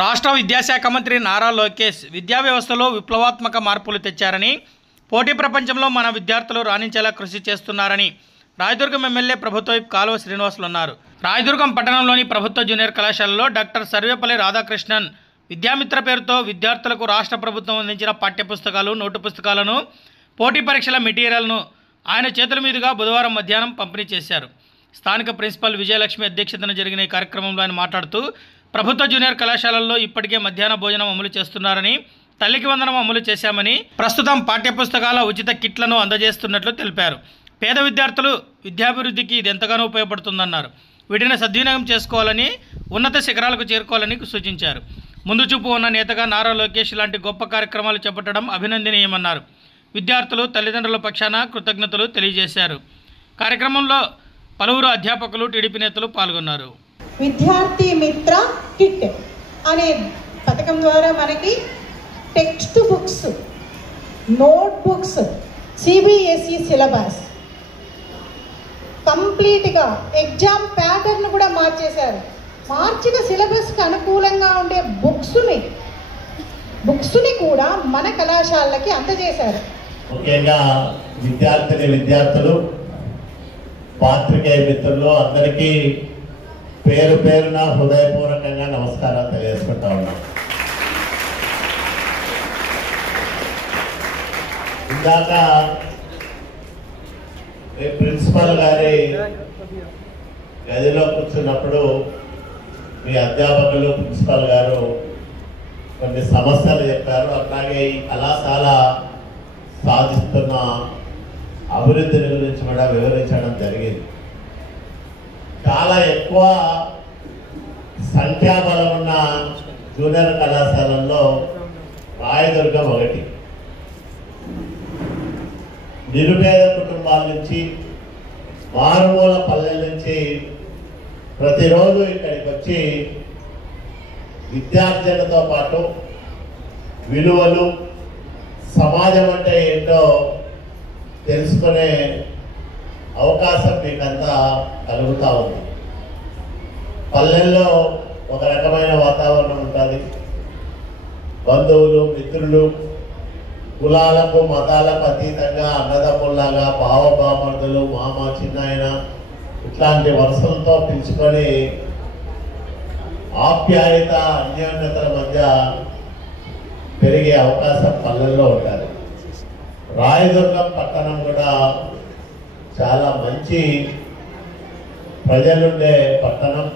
రాష్ట్ర విద్యాశాఖ మంత్రి నారా లోకేష్ విద్యా వ్యవస్థలో విప్లవాత్మక మార్పులు తెచ్చారని, పోటీ ప్రపంచంలో మన విద్యార్థులు రాణించేలా కృషి చేస్తున్నారని రాయదుర్గం ఎమ్మెల్యే ప్రభుత్వ వైప్ కాలువ శ్రీనివాసులు అన్నారు. రాయదుర్గం పట్టణంలోని ప్రభుత్వ జూనియర్ కళాశాలలో డాక్టర్ సర్వేపల్లి రాధాకృష్ణన్ విద్యామిత్ర పేరుతో విద్యార్థులకు రాష్ట్ర ప్రభుత్వం అందించిన పాఠ్యపుస్తకాలు, నోటు పుస్తకాలను, పోటీ పరీక్షల మెటీరియల్ను ఆయన చేతుల మీదుగా బుధవారం మధ్యాహ్నం పంపిణీ చేశారు. స్థానిక ప్రిన్సిపల్ విజయలక్ష్మి అధ్యక్షతన జరిగిన ఈ కార్యక్రమంలో ఆయన మాట్లాడుతూ, ప్రభుత్వ జూనియర్ కళాశాలల్లో ఇప్పటికే మధ్యాహ్న భోజనం అమలు చేస్తున్నారని, తల్లికి వందనం అమలు చేశామని, ప్రస్తుతం పాఠ్యపుస్తకాల ఉచిత కిట్లను అందజేస్తున్నట్లు తెలిపారు. పేద విద్యార్థులు విద్యాభివృద్ధికి ఇది ఎంతగానో ఉపయోగపడుతుందన్నారు. వీటిని సద్వినియోగం చేసుకోవాలని, ఉన్నత శిఖరాలకు చేరుకోవాలని సూచించారు. ముందు చూపు ఉన్న నేతగా నారా లోకేష్ లాంటి గొప్ప కార్యక్రమాలు చేపట్టడం అభినందనీయమన్నారు. విద్యార్థులు తల్లిదండ్రుల పక్షాన కృతజ్ఞతలు తెలియజేశారు. కార్యక్రమంలో పలువురు అధ్యాపకులు, టీడీపీ నేతలు పాల్గొన్నారు. విద్యార్థి మిత్ర కిట్ అనే పథకం ద్వారా మనకి text books, note books, CBSE syllabus కంప్లీట్గా ఎగ్జామ్ ప్యాటర్న్ కూడా మార్చేశారు. మార్చిన సిలబస్కి అనుకూలంగా ఉండే బుక్స్ని కూడా మన కళాశాలకి అందజేశారు. ముఖ్యంగా విద్యార్థులు, పాత్రికేయ మిత్రులు అందరికీ పేరు పేరున హృదయపూర్వకంగా నమస్కారాలు తెలియజేసుకుంటా ఉన్నాం. ఇందాక ప్రిన్సిపల్ గారి గదిలో కూర్చున్నప్పుడు మీ అధ్యాపకులు, ప్రిన్సిపల్ గారు కొన్ని సమస్యలు చెప్పారు. అట్లాగే ఈ కళాశాల సాధిస్తున్న అభివృద్ధిని గురించి కూడా వివరించడం జరిగింది. చాలా ఎక్కువ సంఖ్యాబలం ఉన్న జూనియర్ కళాశాలల్లో రాయదుర్గం ఒకటి. నిరుపేద కుటుంబాల నుంచి, మారుమూల పల్లెల నుంచి ప్రతిరోజు ఇక్కడికి వచ్చి విద్యార్జనతో పాటు విలువలు, సమాజం అంటే ఏంటో తెలుసుకునే అవకాశం మీకంతా కలుగుతూ ఉంది. పల్లెల్లో ఒక రకమైన వాతావరణం ఉంటుంది. బంధువులు, మిత్రులు, కులాలకు, మతాలకు అతీతంగా అన్నదమ్ముల్లాగా బావబామర్దులు, మామ, చిన్నాయన ఇట్లాంటి వరుసలతో పిలుచుకొని ఆప్యాయత, అన్యోన్యతల మధ్య పెరిగే అవకాశం పల్లెల్లో ఉంటుంది. రాయదుర్గం పట్టణం కూడా చాలా మంచి ప్రజలుండే పట్టణం,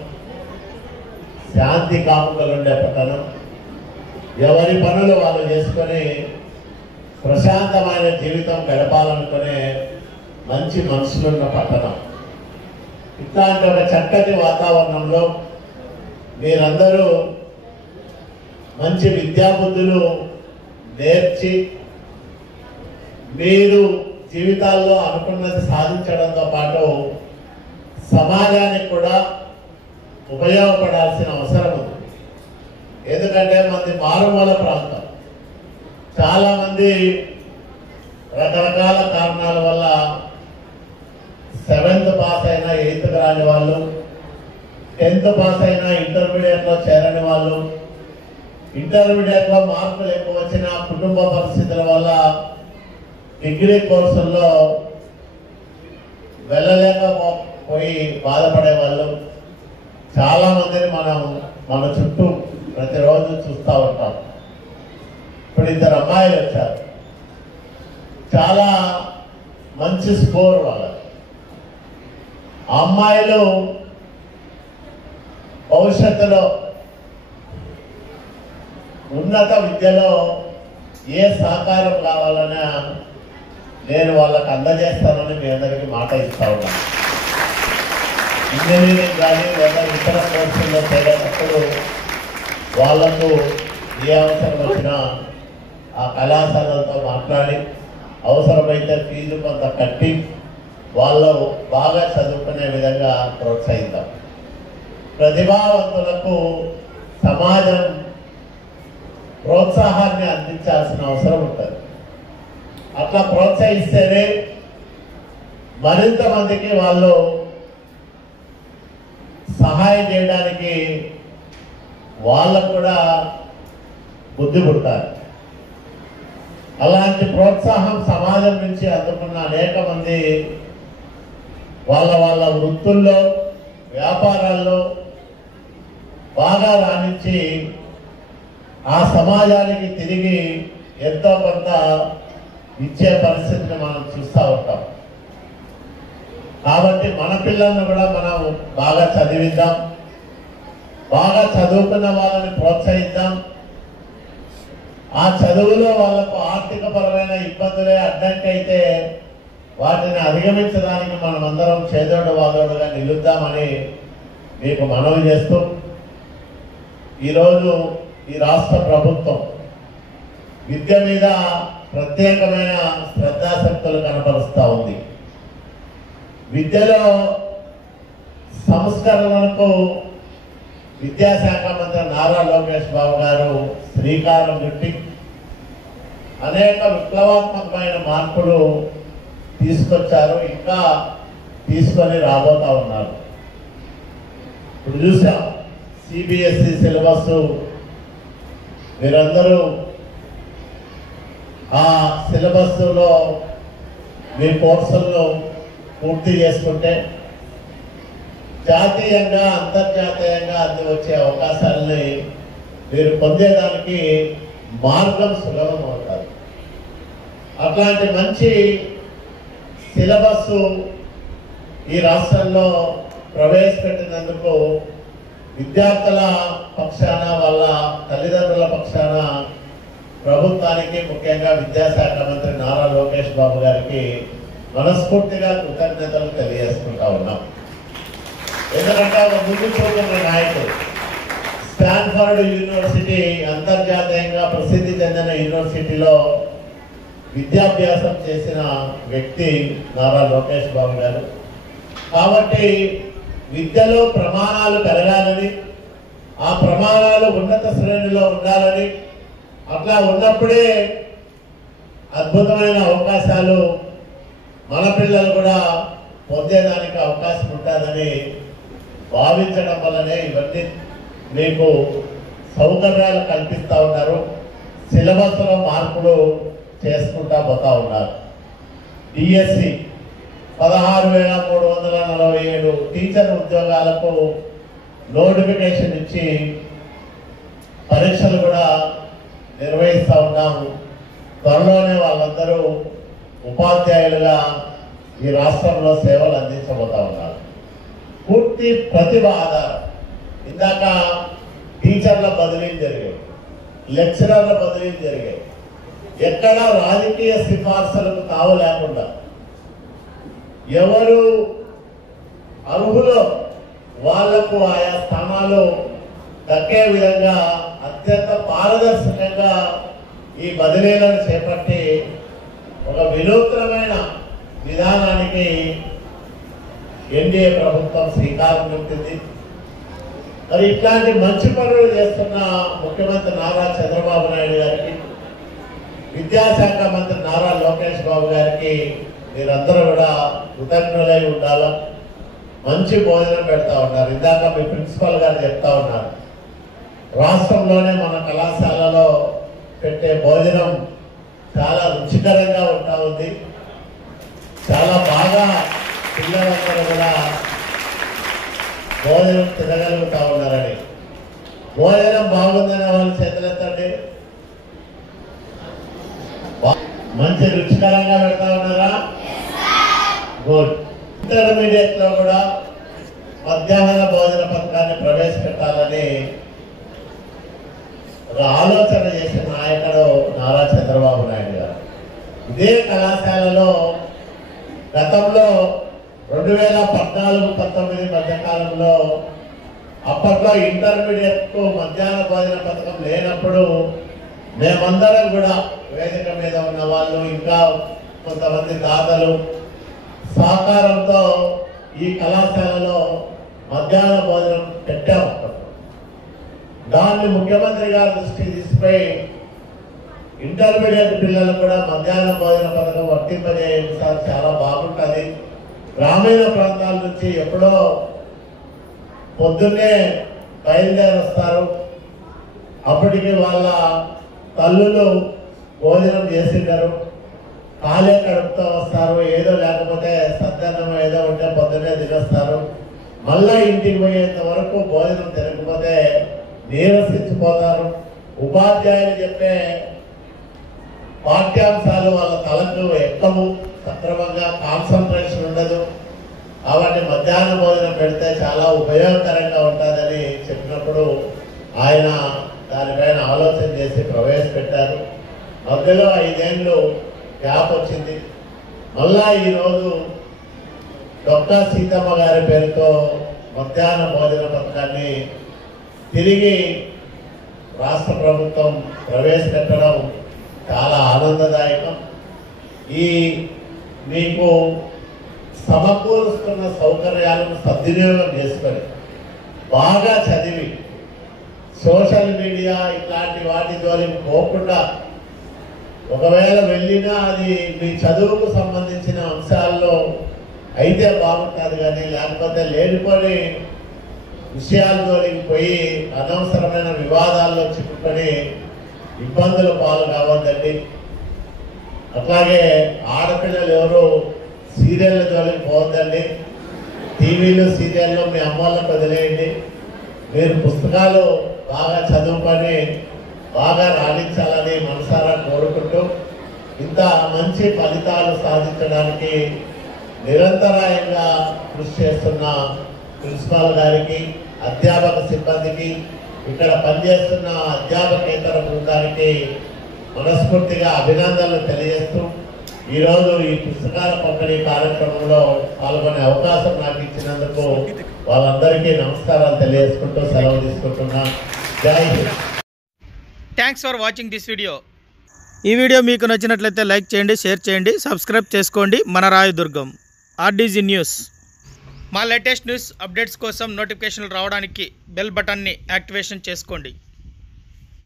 శాంతి కాముకలుండే పట్టణం. ఎవరి పనులు వాళ్ళు చేసుకొని ప్రశాంతమైన జీవితం గడపాలనుకునే మంచి మనుషులున్న పట్టణం. ఇట్లాంటి ఒక చక్కటి వాతావరణంలో మీరందరూ మంచి విద్యాబుద్ధులు నేర్చి మీరు జీవితాల్లో అనుకున్నది సాధించడంతో పాటు సమాజానికి కూడా ఉపయోగపడాల్సిన అవసరం ఉంది. ఎందుకంటే మనది మారుమూల ప్రాంతం. చాలామంది రకరకాల కారణాల వల్ల 7th పాస్ అయినా 8th రాని వాళ్ళు, 10th పాస్ అయినా ఇంటర్మీడియట్లో చేరని వాళ్ళు, ఇంటర్మీడియట్లో మార్కులు ఎక్కువ వచ్చిన కుటుంబ పరిస్థితుల వల్ల డిగ్రీ కోర్సుల్లో వెళ్ళలేకపోయి బాధపడే వాళ్ళు చాలా మందిని మన చుట్టూ ప్రతిరోజు చూస్తూ ఉంటాం. ఇప్పుడు 2 అమ్మాయిలు వచ్చారు. చాలా మంచి స్కోర్ వాళ్ళ. అమ్మాయిలు భవిష్యత్తులో ఉన్నత విద్యలో ఏ సహకారం కావాలన్నా నేను వాళ్ళకు అందజేస్తానని మీ అందరికీ మాట ఇస్తా ఉన్నాను. ఇంజనీరింగ్ కానీ లేదా ఇతర కోర్సుల్లో చేరేటప్పుడు వాళ్లకు ఏ అవసరం వచ్చినా ఆ కళాశాలలతో మాట్లాడి అవసరమైతే ఫీజు కొంత కట్టి వాళ్ళు బాగా చదువుకునే విధంగా ప్రోత్సహిద్దాం. ప్రతిభావంతులకు సమాజం ప్రోత్సాహాన్ని అందించాల్సిన అవసరం ఉంటుంది. అట్లా ప్రోత్సహిస్తేనే మరింత మందికి వాళ్ళు సహాయం చేయడానికి వాళ్ళకు కూడా బుద్ధి పుట్టాలి. అలాంటి ప్రోత్సాహం సమాజం నుంచి అందుకున్న అనేక మంది వాళ్ళ వాళ్ళ వృత్తుల్లో వ్యాపారాల్లో బాగా రాణించి ఆ సమాజానికి తిరిగి ఎంతో కొంత ఇచ్చే పరిస్థితిని మనం చూస్తూ ఉంటాం. కాబట్టి మన పిల్లల్ని కూడా మనం బాగా చదివిద్దాం, బాగా చదువుకున్న వాళ్ళని ప్రోత్సహిద్దాం. ఆ చదువులో వాళ్ళకు ఆర్థిక పరమైన ఇబ్బందులే అడ్డంకి అయితే వాటిని అధిగమించడానికి మనం అందరం చేదోడు వాదోడుగా నిలుద్దామని మీకు మనవి చేస్తూ, ఈరోజు ఈ రాష్ట్ర ప్రభుత్వం విద్య మీద ప్రత్యేకమైన శ్రద్ధాశక్తులు కనపరుస్తూ ఉంది. విద్యలో సంస్కరణలకు విద్యాశాఖ మంత్రి నారా లోకేష్ బాబు గారు శ్రీకారం చుట్టి అనేక విప్లవాత్మకమైన మార్పులు తీసుకొచ్చారు, ఇంకా తీసుకొని రాబోతా ఉన్నారు. ఇప్పుడు చూసాం సిబిఎస్ఈ సిలబస్, మీరందరూ ఆ సిలబస్లో మీ కోర్సులను పూర్తి చేసుకుంటే జాతీయంగా అంతర్జాతీయంగా అంది వచ్చే అవకాశాలని మీరు పొందేదానికి మార్గం సులభం అవుతారు. అట్లాంటి మంచి సిలబస్ ఈ రాష్ట్రంలో ప్రవేశపెట్టినందుకు విద్యార్థుల పక్షాన వాళ్ళ తల్లిదండ్రుల పక్షాన ప్రభుత్వానికి, ముఖ్యంగా విద్యాశాఖ మంత్రి నారా లోకేష్ బాబు గారికి మనస్ఫూర్తిగా కృతజ్ఞతలు తెలియజేసుకుంటా ఉన్నాం. ఎందుకంటే ఒక ముందు చూపున్న నాయకుడు, స్టాన్ఫర్డ్ యూనివర్సిటీ అంతర్జాతీయంగా ప్రసిద్ధి చెందిన యూనివర్సిటీలో విద్యాభ్యాసం చేసిన వ్యక్తి నారా లోకేష్ బాబు గారు. కాబట్టి విద్యలో ప్రమాణాలు పెరగాలని, ఆ ప్రమాణాలు ఉన్నత శ్రేణిలో ఉండాలని, అట్లా ఉన్నప్పుడే అద్భుతమైన అవకాశాలు మన పిల్లలు కూడా పొందేదానికి అవకాశం ఉంటుందని భావించడం వల్లనే ఇవన్నీ మీకు సౌకర్యాలు కల్పిస్తూ ఉన్నారు. సిలబస్లో మార్పులు చేసుకుంటా పోతా ఉన్నారు. డిఎస్సి 16,347 టీచర్ ఉద్యోగాలకు నోటిఫికేషన్ ఇచ్చి పరీక్షలు కూడా నిర్వహిస్తూ ఉన్నాము. త్వరలోనే వాళ్ళందరూ ఉపాధ్యాయులుగా ఈ రాష్ట్రంలో సేవలు అందించబోతా ఉన్నారు. పూర్తి ప్రతిభ ఆధారం. ఇందాక టీచర్ల బదిలీలు జరిగాయి, లెక్చరర్ల బదిలీలు జరిగాయి. ఎక్కడ రాజకీయ సిఫార్సులకు తావు లేకుండా ఎవరు అర్హులో వాళ్లకు ఆయా స్థానాలు దక్కే విధంగా అత్యంత పారదర్శకంగా ఈ బదిలీలను చేపట్టి ఒక వినూత్నమైన విధానానికి ఎన్డీఏ ప్రభుత్వం శ్రీకారం చుట్టింది. మరి ఇట్లాంటి మంచి పనులు చేస్తున్న ముఖ్యమంత్రి నారా చంద్రబాబు నాయుడు గారికి, విద్యాశాఖ మంత్రి నారా లోకేష్ బాబు గారికి మీరందరూ కూడా కృతజ్ఞులై ఉండాలి. మంచి భోజనం పెడతా ఉన్నారు. ఇందాక మీ ప్రిన్సిపల్ గారు చెప్తా ఉన్నారు, రాష్ట్రంలోనే మన కళాశాలలో పెట్టే భోజనం చాలా రుచికరంగా ఉంటా ఉంది. చాలా బాగా పిల్లలందరూ కూడా భోజనం తినగలుగుతా ఉన్నారని. భోజనం బాగుందనే వాళ్ళు చేతులెత్తండి. మంచి రుచికరంగా పెడతా ఉన్నారా? గుడ్. ఇంటర్మీడియట్ లో కూడా మధ్యాహ్న భోజన పథకాన్ని ప్రవేశపెట్టాలని ఒక ఆలోచన చేసిన నాయకుడు నారా చంద్రబాబు నాయుడు గారు. ఇదే కళాశాలలో గతంలో 2014-19 మధ్యకాలంలో అప్పట్లో ఇంటర్మీడియట్ కు మధ్యాహ్న భోజన పథకం లేనప్పుడు మేమందరం కూడా వేదిక మీద ఉన్న వాళ్ళు, ఇంకా కొంతమంది దాతలు సహకారంతో ఈ కళాశాలలో మధ్యాహ్న భోజనం పెట్టాము. దాన్ని ముఖ్యమంత్రి గారి దృష్టికి తీసుకుపోయి ఇంటర్మీడియట్ పిల్లలు కూడా మధ్యాహ్న భోజన పథకం వర్తింపజేయడం సార్ చాలా బాగుంటుంది. గ్రామీణ ప్రాంతాల నుంచి ఎప్పుడో పొద్దున్నే బయలుదేరి వస్తారు, అప్పటికి వాళ్ళ తల్లులు భోజనం చేసింటారు, ఖాళీ కడుపుతో వస్తారు, ఏదో లేకపోతే సద్దన్నం ఏదో ఉంటే పొద్దున్నే తినేస్తారు. మళ్ళా ఇంటికి పోయేంత వరకు భోజనం తినకపోతే నీరసించిపోతారు. ఉపాధ్యాయులు చెప్పే పాఠ్యాంశాలు వాళ్ళ తలకు ఎక్కవు, సక్రమంగా కాన్సన్ట్రేషన్ ఉండదు. కాబట్టి మధ్యాహ్న భోజనం పెడితే చాలా ఉపయోగకరంగా ఉంటుందని చెప్పినప్పుడు ఆయన దానిపైన ఆలోచన చేసి ప్రవేశపెట్టారు. మధ్యలో 5 ఏళ్ళు గ్యాప్ వచ్చింది. మళ్ళా ఈరోజు డొక్కా సీతమ్మ గారి పేరుతో మధ్యాహ్న భోజన పథకాన్ని తిరిగి రాష్ట్ర ప్రభుత్వం ప్రవేశపెట్టడం చాలా ఆనందదాయకం. ఈ మీకు సమకూరుస్తున్న సౌకర్యాలను సద్వినియోగం చేసుకొని బాగా చదివి సోషల్ మీడియా ఇట్లాంటి వాటి జోలికి పోకుండా, ఒకవేళ వెళ్ళినా అది మీ చదువుకు సంబంధించిన అంశాల్లో అయితే బాగుంటుంది, కానీ లేకపోతే లేనిపోని విషయాల జోలికి పోయి అనవసరమైన వివాదాల్లో చిక్కుకొని ఇబ్బందులు పాలు కావద్దండి. అట్లాగే ఆడపిల్లలు ఎవరు సీరియళ్ళ జోలికి పోవద్దండి. టీవీలు సీరియల్లో మీ అమ్మోళ్ళకు వదిలేయండి. మీరు పుస్తకాలు బాగా చదువుకొని బాగా రాణించాలని మనసారా కోరుకుంటూ, ఇంత మంచి ఫలితాలు సాధించడానికి నిరంతరాయంగా కృషి చేస్తున్న ప్రిన్సిపాల్ గారికి, అధ్యాపక సిబ్బందికి, ఇక్కడ పనిచేస్తున్న అధ్యాపకేతర బృందానికి మనస్ఫూర్తిగా అభినందనలు తెలియజేస్తూ, ఈరోజు ఈ పుస్తకాల పంపిణీ కార్యక్రమంలో పాల్గొనే అవకాశం నాకు ఇచ్చినందుకు వాళ్ళందరికీ నమస్కారాలు తెలియజేసుకుంటూ సెలవు తీసుకుంటున్నా. జై Hind. Thanks for watching this video. ఈ వీడియో మీకు నచ్చినట్లయితే లైక్ చేయండి, షేర్ చేయండి, సబ్స్క్రైబ్ చేసుకోండి. మన రాయదుర్గం ఆర్డీజీ న్యూస్. మా లేటెస్ట్ న్యూస్ అప్డేట్స్ కోసం నోటిఫికేషన్లు రావడానికి బెల్ బటన్ని యాక్టివేషన్ చేసుకోండి.